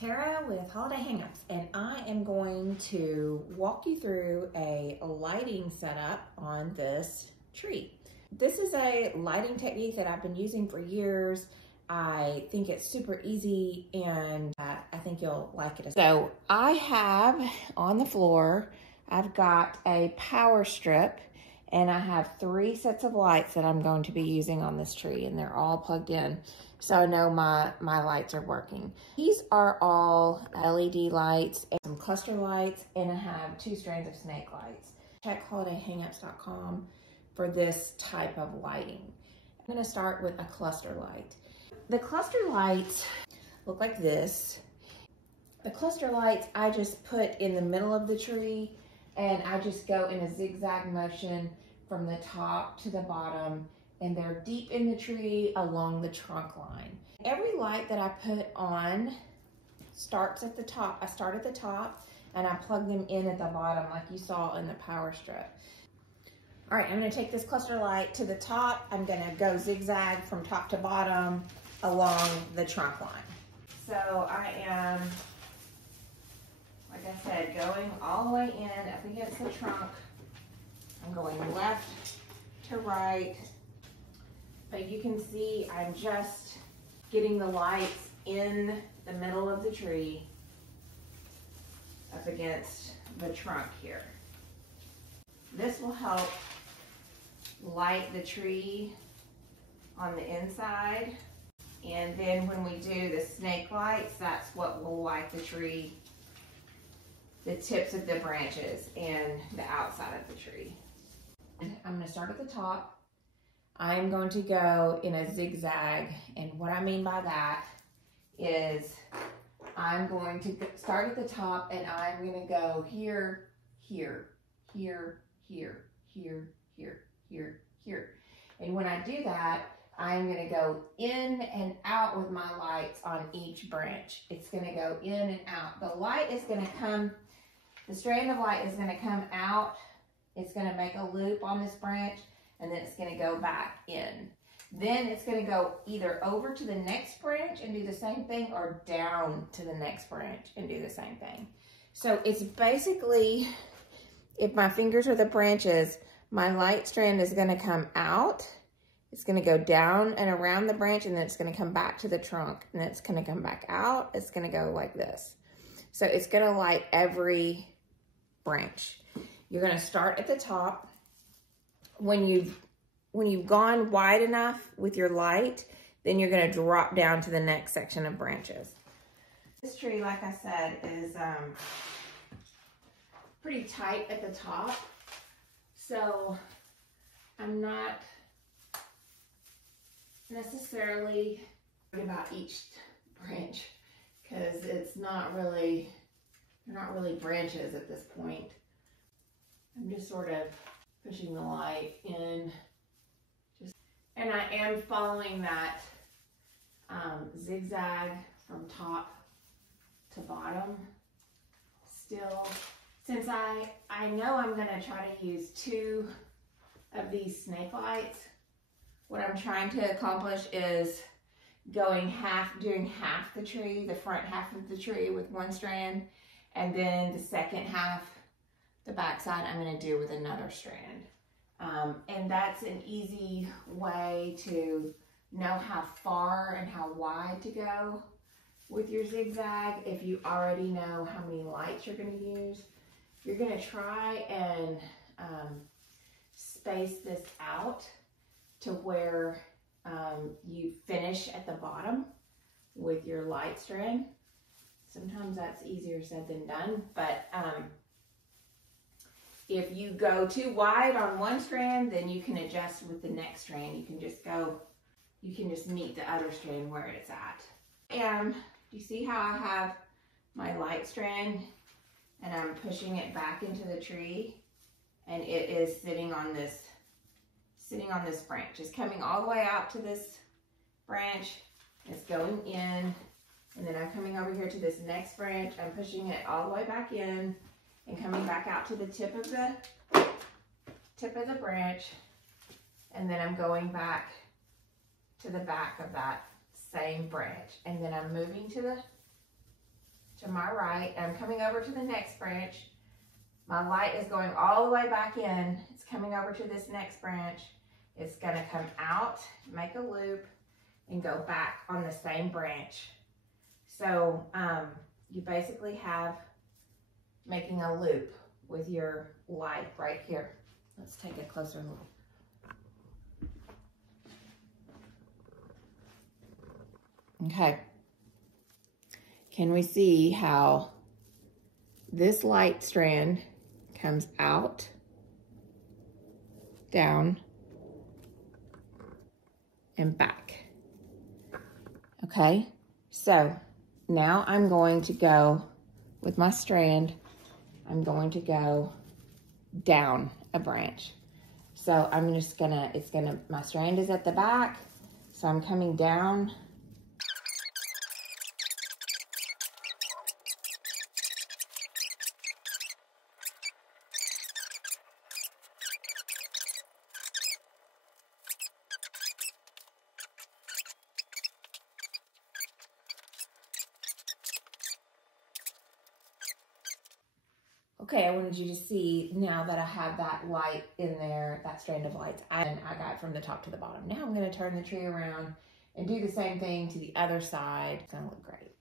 Tara with Holiday Hangups, and I am going to walk you through a lighting setup on this tree. This is a lighting technique that I've been using for years. I think it's super easy and I think you'll like it. So I have on the floor, I've got a power strip and I have 3 sets of lights that I'm going to be using on this tree, and they're all plugged in. So I know my lights are working. These are all LED lights and some cluster lights, and I have 2 strands of snake lights. Check holidayhangups.com for this type of lighting. I'm gonna start with a cluster light. The cluster lights look like this. The cluster lights I just put in the middle of the tree, and I just go in a zigzag motion from the top to the bottom, and they're deep in the tree along the trunk line. Every light that I put on starts at the top. I start at the top and I plug them in at the bottom like you saw in the power strip. All right, I'm gonna take this cluster light to the top. I'm gonna go zigzag from top to bottom along the trunk line. So I am, like I said, going all the way in up against the trunk. I'm going left to right. But you can see I'm just getting the lights in the middle of the tree up against the trunk here. This will help light the tree on the inside. And then when we do the snake lights, that's what will light the tree, the tips of the branches and the outside of the tree. I'm going to start at the top. I'm going to go in a zigzag, and what I mean by that is I'm going to start at the top and I'm going to go here, here, here, here, here, here, here, here. And when I do that, I'm going to go in and out with my lights on each branch. It's going to go in and out. The light is going to come, the strand of light is going to come out. It's going to make a loop on this branch, and then it's going to go back in. Then it's going to go either over to the next branch and do the same thing, or down to the next branch and do the same thing. So it's basically, if my fingers are the branches, my light strand is going to come out. It's going to go down and around the branch, and then it's going to come back to the trunk, and then it's going to come back out. It's going to go like this. So it's going to light every branch. You're going to start at the top. When you've gone wide enough with your light, then you're going to drop down to the next section of branches. This tree, like I said, is pretty tight at the top, so I'm not necessarily worried about each branch because it's not really, they're not really branches at this point. I'm just sort of pushing the light in, and I am following that zigzag from top to bottom still. Since I know I'm gonna try to use 2 of these snake lights, what I'm trying to accomplish is doing half the tree, the front half of the tree with 1 strand, and then the second half, the back side, I'm going to do with another strand. And that's an easy way to know how far and how wide to go with your zigzag. If you already know how many lights you're going to use, you're going to try and space this out to where you finish at the bottom with your light strand. Sometimes that's easier said than done, but if you go too wide on 1 strand, then you can adjust with the next strand. You can just meet the other strand where it's at. And you see how I have my light strand and I'm pushing it back into the tree, and it is sitting on this branch. It's coming all the way out to this branch. It's going in, and then I'm coming over here to this next branch. I'm pushing it all the way back in and coming back out to the tip of the branch, and then I'm going back to the back of that same branch, and then I'm moving to the to my right. I'm coming over to the next branch. My light is going all the way back in. It's coming over to this next branch. It's gonna come out, make a loop, and go back on the same branch. So you basically have making a loop with your light right here. Let's take a closer look. Okay. Can we see how this light strand comes out, down, and back? Okay, so now I'm going to go with my strand, I'm going to go down a branch. So I'm just gonna, my strand is at the back, so I'm coming down. Okay, I wanted you to see now that I have that light in there, that strand of lights, and I got it from the top to the bottom. Now I'm gonna turn the tree around and do the same thing to the other side. It's gonna look great.